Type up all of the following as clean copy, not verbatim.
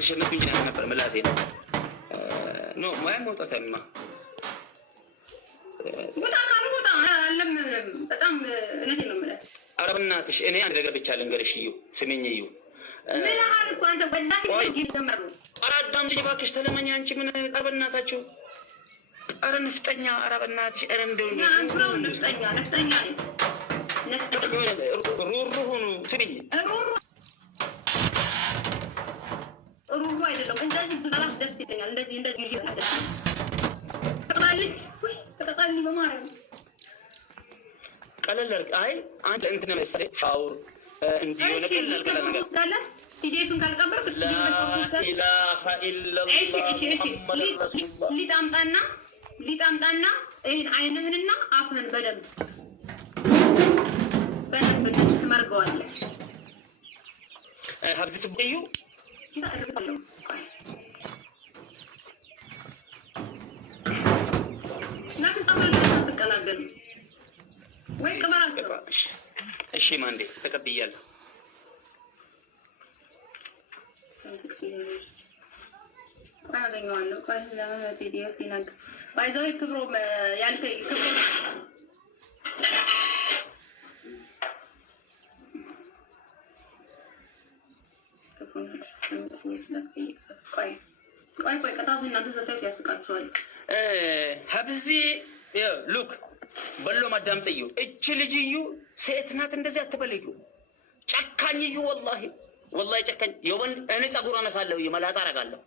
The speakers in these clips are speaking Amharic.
ተሸነፍ እንጂ ነበር ምላሴ ነው ኖ ማይ ሞጣተማ ጉታ አለም በጣም እነቴ ነው ማለት ኧረ በእናትሽ እኔ አንድ ነገር ብቻ ልንገርሽ እዩ ስሚኝ እዩ ምን አለ እኮ አንተ ወላሂ ይጀምሩ ኧረ አዳምጪኝ እባክሽ ተለመኝ አንቺ ምን ኧረ በእናታችሁ ኧረ ነፍጠኛ ኧረ በእናትሽ ኧረ እንደው ነፍጠኛ ሩሩ ሁኑ ስሚኝ ሩሩ አይደለም እንደዚህ ብላሽ ደስ ይለኛል እንደዚህ ይላል ተጣጣልኝ በማረም ቀለል አይ አንተ እንትን መሰለኝ ፋውር እንዲህ ነው ቀለል ነገር ሲዴፍን ካልቀበርክ ኢላሃ ኢላላህ ሊጣምጣና ይሄን አይንህንና አፍህን በደንብ ትመርገዋለህ ሀብዚ ትበዩ ወይ ቅበራቸው እሺ ማንዴ ተቀብያለሁ አገኘዋለሁ ፒዲኤፍ ይናገር ባይዘው ክብሮ ያልከኝ ክብሮ ቆይ ቀጣቱ እናንተ ዘታችሁ ያስቃችኋል ሀብዚ ሉክ በሎ ማዳምጥዩ እቺ ልጅዩ ሴት ናት እንደዚህ አትበልዩ ጨካኝዩ ወላሂ ጨካኝ የወን እኔ ጸጉር አነሳለሁ የመላጣ አረጋለሁ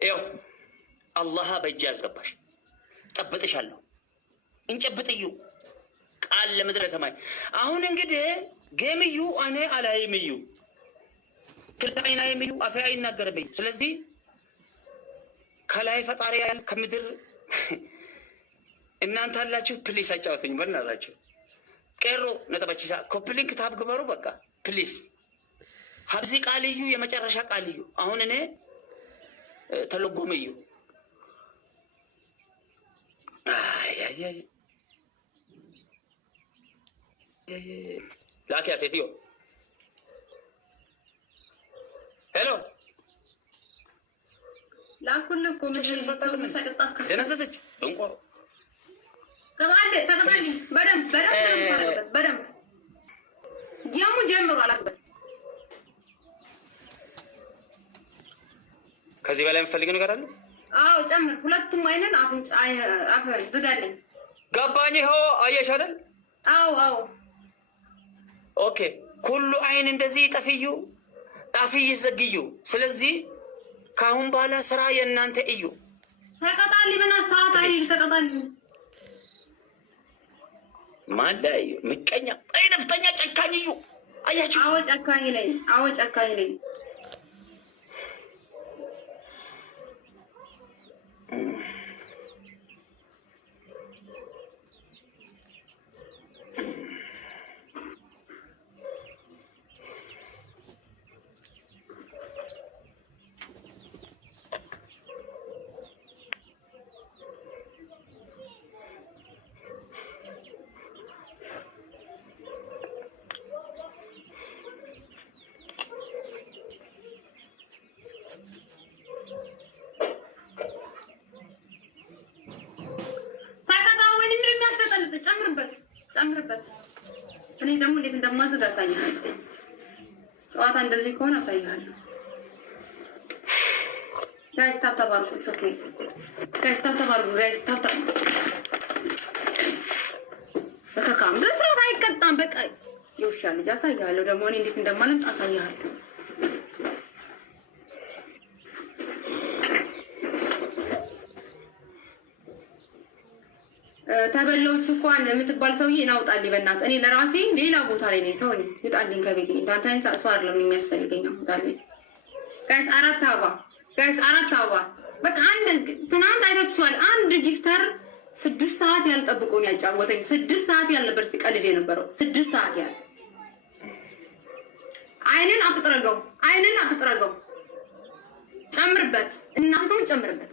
ይው አላህ በእጅ ያስገባሽ ጠብጥሻለሁ እንጨብጥዩ ቃል ለምድረ ሰማይ አሁን እንግዲህ ገምዩ እኔ አላይምዩ ክልታይና የሚዩ አፈ አይናገርብኝ ስለዚህ ከላይ ፈጣሪ ያል ከምድር እናንተ አላችሁ ፕሊስ አጫውቱኝ በእናታችሁ ቀሮ ነጥባችሳ ኮፕሊንክ ታብ ግበሩ በቃ ፕሊስ ሀብዚ ቃልዩ የመጨረሻ ቃልዩ አሁን እኔ ተለጎመዩ አይ ላኪያ ሴትዮ ሄሎ ላኩል እኮ ምን ሰጥጣስ ደነሰሰች እንቆሮ ተቀጣል በደንብ ጀምሩ አላበት ከዚህ በላይ የምፈልገው ነገር አለ አዎ ጨምር ሁለቱም አይነን አፍን ዝጋለኝ ገባኝ ሆ አየሽ አይደል አዎ ኦኬ ሁሉ አይን እንደዚህ ጠፍዩ አፍይ ዘግዩ ስለዚህ ካሁን በኋላ ስራ የእናንተ እዩ ተቀጣል ምን ሰዓት አይል ተቀጣል ማዳይ ምቀኛ አይነፍተኛ ጨካኝዩ አያችሁ አዎ ጨካኝ ነኝ ጨምርበት እኔ ደግሞ እንዴት እንደማዘጋ አሳይሃለሁ ጨዋታ እንደዚህ ከሆነ አሳይሃለሁ ጋይስ ታብታባርኩ ኦኬ ጋይስ ታብታባርኩ በካም በስራት አይቀጣም በቃ ይውሻል ልጅ አሳይሃለሁ ደግሞ እኔ እንዴት እንደማለምጥ አሳይሃለሁ ተበሎች እኮ አንተ የምትባል ሰውዬ እናውጣልኝ በእናትህ እኔ ለራሴ ሌላ ቦታ ላይ ነኝ ተወኝ ይጣልኝ ከቤቴ እንዳንተ አይነት ሰው አይደለም የሚያስፈልገኝ አውጣልኝ ጋይስ አራት አበባ በቃ አንድ ትናንት አይታችኋል አንድ ጊፍተር 6 ሰዓት ያልጠብቆኝ ያጫወተኝ 6 ሰዓት ያልነበር ሲቀልድ የነበረው 6 ሰዓት ያል አይንን አትጥረገው ጨምርበት እናንተም ጨምርበት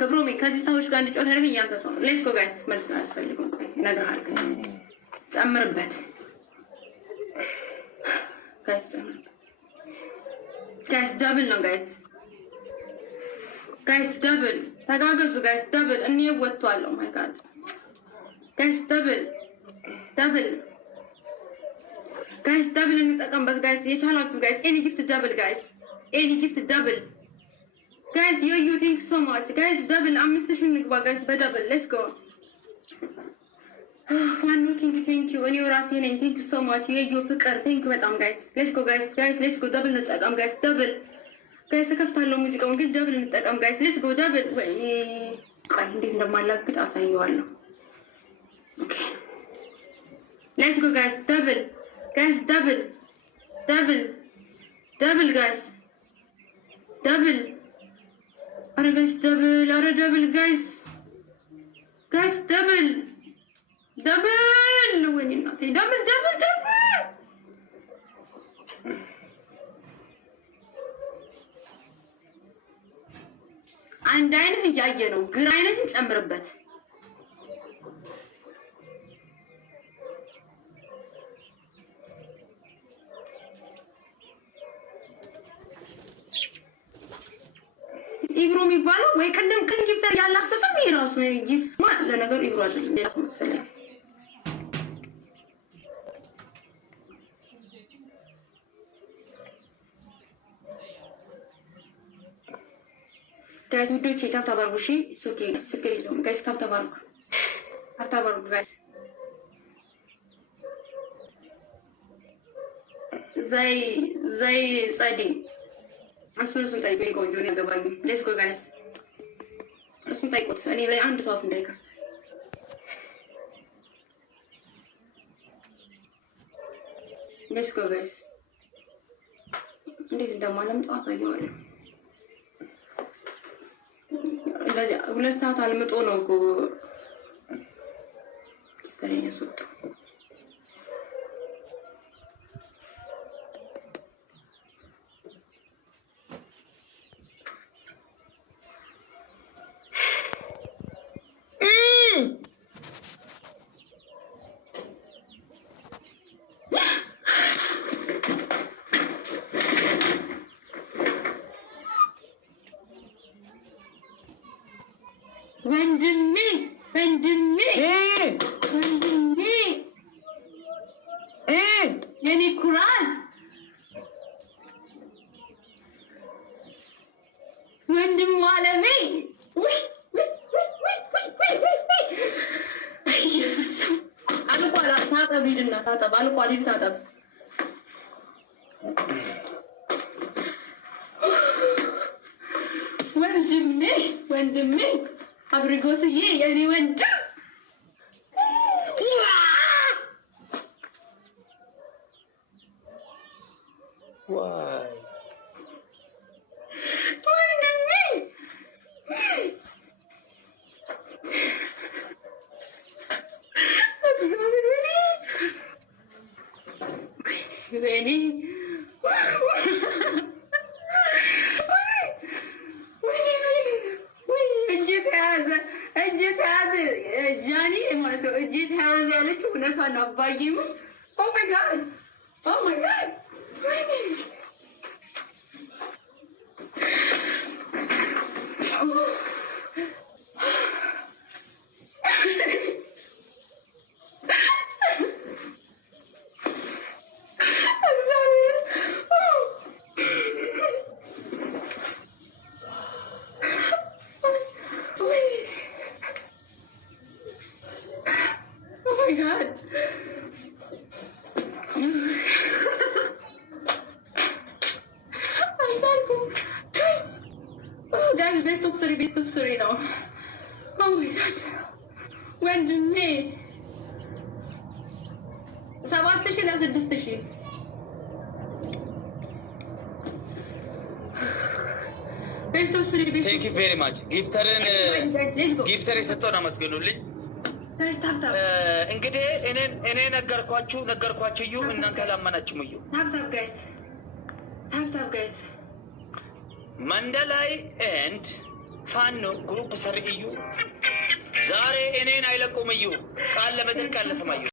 ከብሮሜ ከዚህ ሰዎች ጋር እንድጫወት ያደረገኝ ያንተ ሰው ነው ሌትስ ጎ ጋይስ መልስ ነው ያስፈልገው ነግርሃል ጨምርበት ጋይስ ደብል ነው ጋይስ ደብል ተጋገዙ ጋይስ ደብል እኔ ወጥቷለሁ ማይ ጋድ ጋይስ ደብል ጋይስ ደብል እንጠቀምበት ጋይስ የቻላችሁ ጋይስ ኤኒ ጊፍት ደብል ጋይስ ኤኒ ጊፍት ደብል ጋይስ ዩ ቴንክ ሶ ማች ጋይስ ደብል 5000 ንግባ ጋይስ በደብል ሌትስ ጎ ፋኖ ቴንክ ዩ እኔ ራሴ ነኝ ቴንክ ሶ ማች ዩ ፍቅር ቴንክ በጣም ጋይስ ሌትስ ጎ ጋይስ ሌትስ ጎ ደብል እንጠቀም ጋይስ ደብል ጋይስ ከፍታለሁ ሙዚቃውን ግን ደብል እንጠቀም ጋይስ ሌትስ ጎ ደብል ወይ ቆይ እንዴት እንደማላግጥ አሳየዋለሁ ኦኬ ሌትስ ጎ ጋይስ ደብል guys double guys double are guys double guys double when you not double አንድ አይነት ያየ ነው ግራ አይነት እንጨምርበት ኢብሮ የሚባለው ወይ ቀደም ጊፍተር ያላሰጠም ይራሱ ነው እንጂ ማለት ለነገሩ ኢብሮ አይደለም ሌላ መሰለኝ ጋይስ ውዶቼ ታብታባርጉ እሺ ኦኬ ችግር የለውም ጋይስ ታብታባርጉ ጋይስ ዘይ ጸዲ እሱን ጠይቁ ቆንጆ ነው ያገባኝ ሌትስ ጎ ጋይስ እሱን ጠይቁት እኔ ላይ አንድ ሰው እንዳይከፍት ሌትስ ጎ ጋይስ እንዴት እንደማለም አሳየዋለሁ እንደዚህ 2 ሰዓት አልምጦ ነው እኮ ተረኛ ሱጥ ወንድሜ የኔ ኩራት ወንድም አለሜ ኢየሱስ አልቋል ታጠብ ሂድና ታጠብ አልቋል ሂድ ታጠብ ወንድሜ አብርጎስዬ የኔ ወንድም ዋይ ወንድሜ ጃኒ ማለት ነው እጄ ተያዘ ያለች እውነቷን አባዬም ኦ ማይ ጋድ best of three now. Oh my god. ወንድሜ 7000 ለ6000 best of three best. Thank you very much. ጊፍተር የሰጠውን አመስግኑልኝ። እንግዲህ እኔ ነገርኳችሁ እዩ እናንተ አላመናችሁም እዩ። ታፕ ጋይስ መንደላይ ኤንድ ፋኖ ግሩፕ ሰር እዩ ዛሬ እኔን አይለቁም እዩ ቃል ለመድር ቃል ለሰማዩ